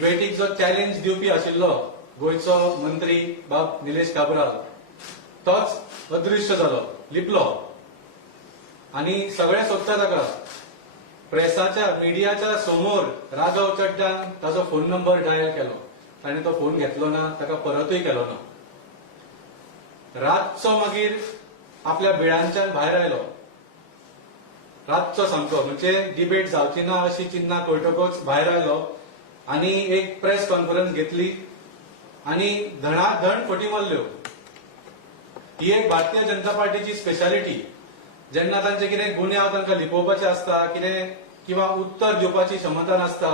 डिबेटीक जो चॅलेंज दिवपी आशिल्लो गोयचो मंत्री बाब निलेश काब्राल तोच अदृश्य जालो, लिपलो आणि सगळे सोदता ताका. प्रेसाच्या मिडियाच्या समोर राघव चड्डान ताचो फोन नंबर डायल केलो. ताणें तो फोन घेतलो ना, ताका परतूय केलो ना. रातचो मागीर आपल्या बिळांच्यान भायर आयलो. रातचो सामको, म्हणजे डिबेट जावची ना अशी चिन्हां कळटकूच भायर आयलो आणि एक प्रेस कॉन्फरन्स घेतली आणि धडाधड फटी मारल्यो. ही एक भारतीय जनता पार्टीची स्पेशालिटी. जेन्ना तांचे कितें गुन्यांव तांकां लिपोवपाचे आसता, कितें किंवा उत्तर दिवपाची क्षमता नासता,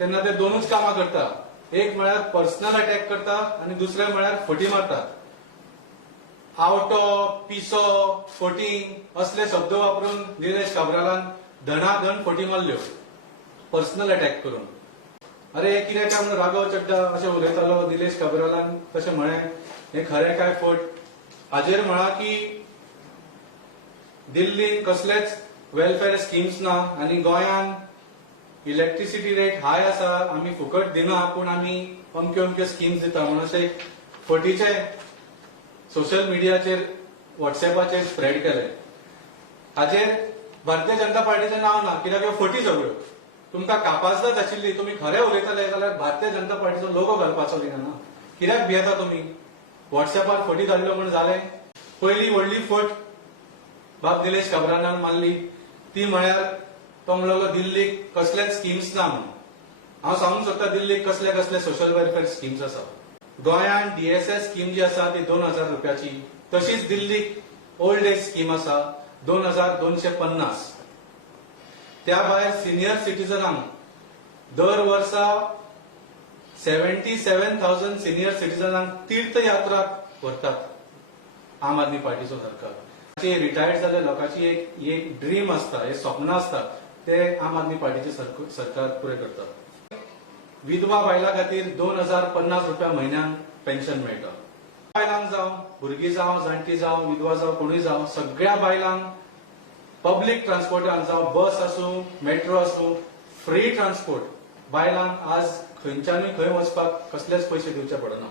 तेन्ना ते दोनूच कामां करता. एक म्हळ्यार पर्सनल अटॅक करता आणि दुसरें म्हळ्यार फटी मारता. आवटो, पिसो, फटींग असले शब्द वापरून निलेश काब्रालान धडाधड फटी मारल्यो पर्सनल अटॅक करून. अरे कितें काय म्हणून राघव चड्डा अशें उलयतालो. निलेश काब्रालान तशें म्हळें, हें खरें काय फट. हाजेर म्हणा की दिल्लीन कसलेच वेलफेअर स्किम्स ना आणि गोंयान इलेक्ट्रिसिटी रेट हाय आसा, आमी फुकट दिना पूण आमी अमक्यो अमक्यो स्किम्स दिता म्हणून अशें फटीचे सोशल मिडियाचेर व्हॉट्सएपाचेर स्प्रेड केले. हाजेर भारतीय जनता पार्टीचें नांव ना, कित्याक ह्यो फटी सगळ्यो. तुमकां कापाजदाद आशिल्ली, तुमी खरें उलयताले जाल्यार भारतीय जनता पार्टीचो लोगो घालपाचो ना. कित्याक भियेता तुमी? व्हॉट्सएपार फटी धाडल्यो म्हण जालें. पयली व्हडली फट बाब निलेश काब्रालान मारली ती म्हळ्यार तो म्हणलो दिल्लीक कसलेच स्किम्स ना म्हणून. हांव सांगूंक सोदता दिल्लीक कसले कसले सोशल वेलफेअर स्किम्स आसा. गोंयान डीएसएस स्कीम जी आसा ती 2000 रुपयाची. तशीच दिल्लीक ओल्ड एज स्कीम आसा 2250. त्या भायर सिनियर सिटीजनांक दर वर्सा 77,000 सिनियर सिटीजनांक तीर्थयात्राक व्हरतात आम आदमी पार्टीचो सरकार. रिटायर्ड जाल्ल्या लोकांची एक ड्रीम आसता, एक स्वप्न आसता, ते आम आदमी पार्टीचे सरकार पुरे करता. विधवा बायलां खातीर 2050 रुपया म्हयन्याक पेन्शन मेळटा. बायलांक जावं, भुरगीं जावं, जाणटी जावं, विधवा जावं, कोणूय जावं, सगळ्या बायलांक पब्लीक ट्रान्सपोर्टान जावं, बस आसूं, मेट्रो आसूं, फ्री ट्रान्सपोर्ट. बायलांक आज खंयच्यानूय खंय वचपाक कसलेच पयशे दिवचे पडना.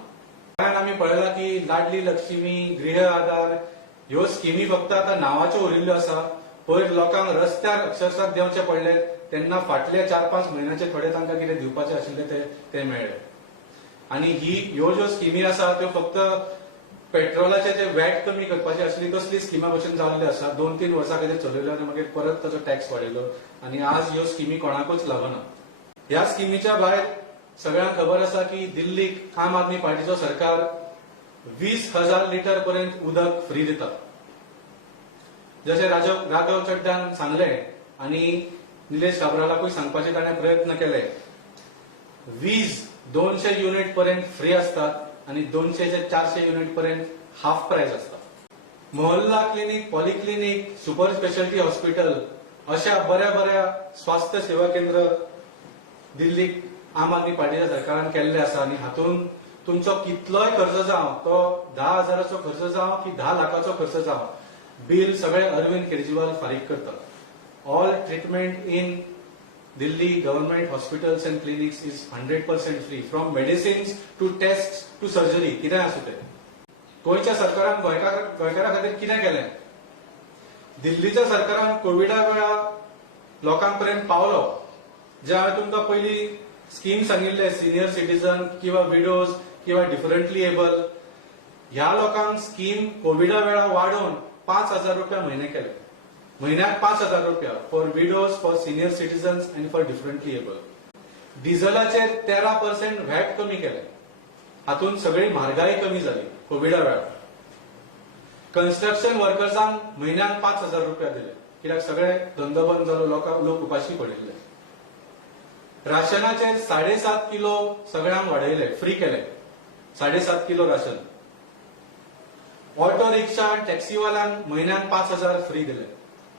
गोंयांत आमी पळयलां की लाडली लक्ष्मी, गृह आधार ह्यो स्किमी फक्त आता नांवाच्यो उरिल्ल्यो आसा. पयर लोकांक रस्त्यार अक्षरशः देंवचे पडले तेन्ना फाटले 4-5 म्हयन्याचे थोडे तांकां कितें दिवपाचे आशिल्ले ते मेळ्ळे. आणि ह्यो ज्यो स्किमी आसा त्यो फक्त पेट्रोलाचे जे वॅट कमी करपाची आशिल्ली तसली स्किमा भशेन जाल्ल्यो आसा. 2-3 वर्सां कितें चलयल्यो आनी मागीर परत ताचो टॅक्स वाडयलो आनी आज ह्यो स्किमी कोणाकूच लागना. ह्या स्किमीच्या भायर सगळ्यांक खबर आसा की दिल्लीक आम आदमी पार्टीचो सरकार 20,000 लिटर पर्यंत उदक फ्री दिता. जशें राघव चड्डान सांगलें आणि निलेश काब्रालाकूय सांगपाचे ताणें प्रयत्न केले. वीज 200 युनिट पर्यंत फ्री असतात आणि 200 ते 400 युनिट पर्यंत हाफ प्राइस असता. Mohalla clinic, polyclinic, super speciality hospital अशा बऱ्या स्वास्थ्य सेवा केंद्र दिल्लीक आम आदमी पार्टीच्या सरकारान केल्ले आसा आणि हातून तुमचो कितलोय खर्च जावं, तो 10,000चो खर्च जावं की 10 लाखाचो खर्च जावं, बिल सगळे अरविंद केजरीवाल फारीक करतात. All treatment in Delhi government hospitals and clinics is 100% free, from medicines to test to surgery. कितें आसूं तें गोंयच्या सरकारान गोंयकारा खातीर कितें केलें? दिल्लीच्या सरकारान कोविडा वेळा लोकांक पर्यंत पावलो. जे हांवें तुमकां पयलीं स्कीम सांगिल्ले, सिनियर सिटीजन किंवा विडोज किंवा डिफरंटली एबल, ह्या लोकांक स्कीम कोविडा वेळा वाडोवन 5,000 रुपया म्हयने केले. म्हयन्याक 5,000 रुपया for widows, for senior citizens and for differently abled. डिझलाचेर 13% व्हॅट कमी केले. हातून सगळी म्हारगाई कमी जाली कोविडा वेळा. कन्स्ट्रक्शन वर्कर्सांक म्हयन्याक 5,000 रुपया दिले, कित्याक सगळे धंदो बंद जालो, लोक उपाशी पडिल्ले. राशनाचेर 7.5 किलो सगळ्यांक वाडयले, फ्री केले. 7.5 किलो राशन. ऑटो रिक्षा, टॅक्सीवाल्यांक म्हयन्याक 5,000 फ्री दिले.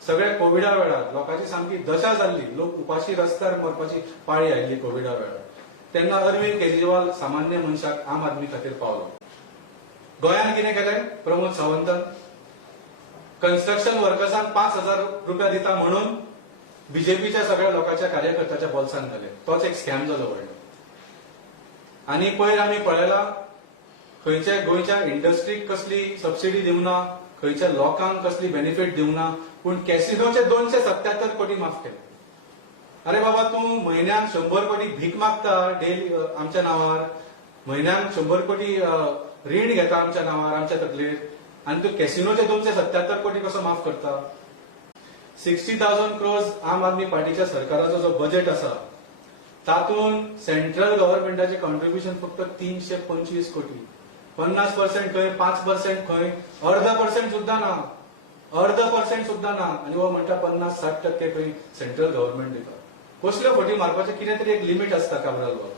सगळे कोविडा वेळा लोकांची सामकी दशा जाल्ली. लोक उपाशी रस्त्यार मरपाची पाळी आयिल्ली कोविडा वेळा. तेन्ना अरविंद केजरीवाल सामान्य मनशाक आम आदमी खातीर पावलो. गोंयान कितें केलें? प्रमोद सावंतान कन्स्ट्रक्शन वर्कर्सांक 5,000 रुपया दिता म्हणून बीजेपीच्या सगळ्या लोकांच्या कार्यकर्त्याच्या बोल्सांत घाले. तोच एक स्कॅम जालो व्हडलो. आणि पयर आम्ही पळयला खंयच्या गोंयच्या इंडस्ट्रीक कसली सबसिडी दिवना, खंयच्या लोकांक कसली बेनिफिट दिवना, पूण कॅसिनोचे 277 कोटी माफ केले. अरे बाबा, तूं म्हयन्याक 100 कोटी भीक मागता डेली आमच्या नावार, म्हयन्याक 100 कोटी रीण घेता आमच्या नावार, आमच्या तकलेर, आणि तूं कॅसिनोचे 277 कोटी कसो माफ करता? 60,000 crores आम आदमी पार्टीच्या सरकाराचो जो बजेट आसा तातूंत सेंट्रल गव्हर्नमेंटाचे कॉन्ट्रिब्युशन फक्त 325 कोटी. 50% खंय, 5% खंय, 0.5% सुद्धा ना, 0.5% सुद्धा ना. आणि वो म्हणटा 50-60% खंय सेंट्रल गव्हर्नमेंट दिता. कसल्यो फटी मारपाचे कितें तरी एक लिमिट आसता काब्राल बाबा.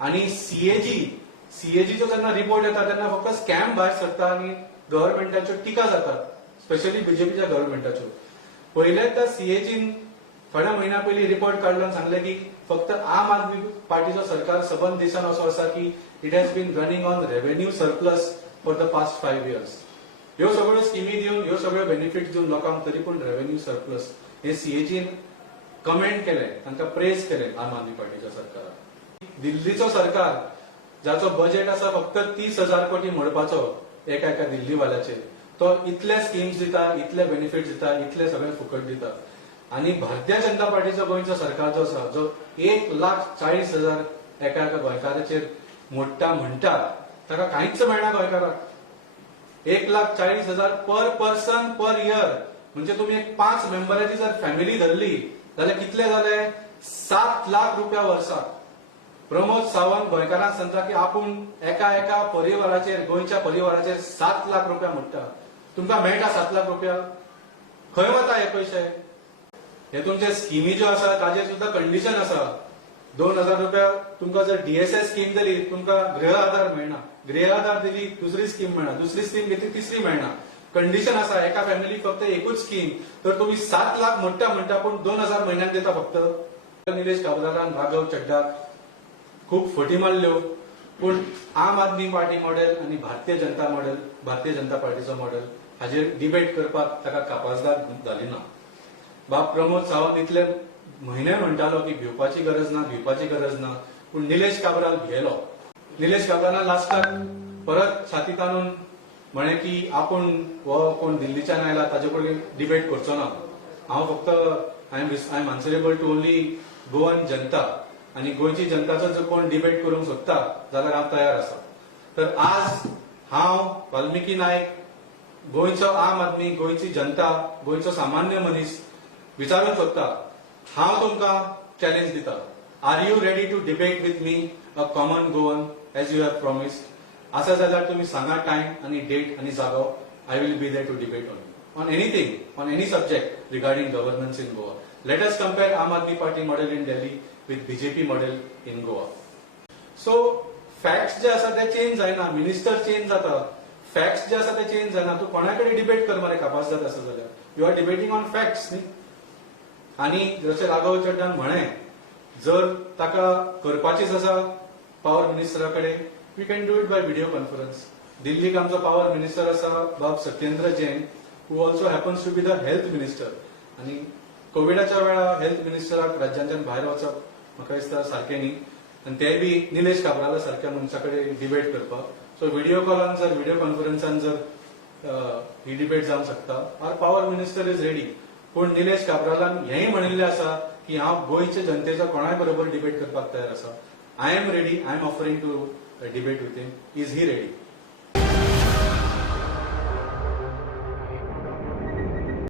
आणि सीएजीचो जेन्ना रिपोर्ट येता तेन्ना फक्त स्कॅम भायर सरता आणि गव्हर्नमेंटाच्यो टिका जातात, स्पेशली बीजेपीच्या गव्हर्नमेंटाच्यो. पयलेच सीएजीन थोड्या महिन्या पयलीं रिपोर्ट काडलो आनी सांगले की फक्त आम आदमी पार्टीचो सरकार सबंद देशान असो आसा की it has been running on revenue surplus for the past 5 years. ह्यो सगळ्यो स्किमी दिवन, ह्यो सगळ्यो बेनिफिट दिवन लोकांक तरी पूण रेव्हेन्यू सरप्लस हे सीएजीन कमेंट केले, तांकां प्रेज केले आम आदमी पार्टीच्या सरकाराक. दिल्लीचो सरकार जाचो बजेट आसा फक्त 30,000 कोटी मोडपाचो एका दिल्लीवाल्याचेर, तो इतले स्किम्स दिता, इतले बेनिफिट दिता, इतले सगळे फुकट दिता. आणि भारतीय जनता पार्टीचो गोंयचो सरकार जो आसा, जो 1,40,000 एका गोंयकाराचेर मोडटा म्हणटा, ताका कांयच मेळना गोंयकाराक. 1,40,000 पर पर्सन पर इयर. म्हणजे तुम्ही एक 5 मेंबराची जर फॅमिली धरली जाल्यार कितले जाले? 7 लाख रुपया वर्साक. प्रमोद सावंत गोंयकारांक सांगता की आपूण एका परिवाराचेर, गोंयच्या परिवाराचेर 7 लाख रुपया मोडटा. तुमकां मेळटा 7 लाख रुपया? खंय वता हे पयशे? हे तुमचे स्किमी ज्यो आसा ताजेर सुद्धा कंडिशन आसा. 2,000 रुपया तुमकां जर डीएसएस स्कीम दिली, तुमकां गृह आधार मेळना. गृह आधार दिली, दुसरी स्कीम मेळना. दुसरी स्कीम घेतली, तिसरी मेळना. कंडिशन आसा. एका फॅमिलीक फक्त एकूच स्कीम. तर तुम्ही 7 लाख मोडटा म्हणटा, पूण 2,000 म्हयन्याक दिता फक्त. निलेश काब्रालान राघव चड्डाक खूप फटी मारल्यो, पूण आम आदमी पार्टी मॉडेल आणि भारतीय जनता पार्टीचो मॉडेल हाजेर डिबेट करपाक ताका कापाजदाद जाली ना. बाब प्रमोद सावंत इतले म्हयने म्हणटालो की भिवपाची गरज ना, पूण निलेश काब्राल भियेलो. निलेश काब्रालान लास्टाक परत छाती ताणून म्हणे की आपूण हो कोण दिल्लीच्यान आयला ताजे कडेन डिबेट करचो ना. हांव फक्त I am answerable to only Goan जनता, आणि गोंयची जनताचो जर कोण डिबेट करूंक सोदता जाल्यार हांव तयार आसा. तर आज हांव वाल्मिकी नायक गोंयचो आम आदमी, गोंयची जनता, गोंयचो सामान्य मनीस विचारूंक सोदता. हांव तुमकां चॅलेंज दिता. Are you ready to debate with me a common Goan as you have promised? आसा जाल्यार तुम्ही सांगा टायम आणि डेट आणि जागो. I will be there to debate on anything, on any subject regarding governance in Goa. Let us compare Aam Aadmi Party model in Delhi with BJP model in Goa. So facts जे आसा ते चेंज जायना, मिनिस्टर चेंज जाता, facts जे आसा ते चेंज जायना. तू कोणाकडे डिबेट कर मरे कापास जात आसा जाल्यार. You are debating on facts न्ही. आणि जसे राघव चड्डान म्हणे, जर ताका करपाचीच आसा पॉवर मिनिस्टराकडे, we can do it by video conference. दिल्लीक आमचो पॉवर मिनिस्टर आसा बाब Satyendra Jain, who also happens to be the health minister. आणि कोविडाच्या वेळार हेल्थ मिनिस्टराक राज्यांच्यान भायर वचप म्हाका दिसता सारखें न्ही. आनी ते बी निलेश काब्राला सारख्या मनशा कडेन डिबेट करपाक. सो व्हिडिओ कॉलान जर, व्हिडिओ कॉन्फरन्सान जर ही डिबेट जावंक शकता, our power minister is ready. पूण निलेश काब्रालान हेंय म्हणिल्लें आसा की हांव गोंयच्या जनतेचो कोणाय बरोबर डिबेट करपाक तयार आसा. I am ready, I am offering to debate with him. Is he ready?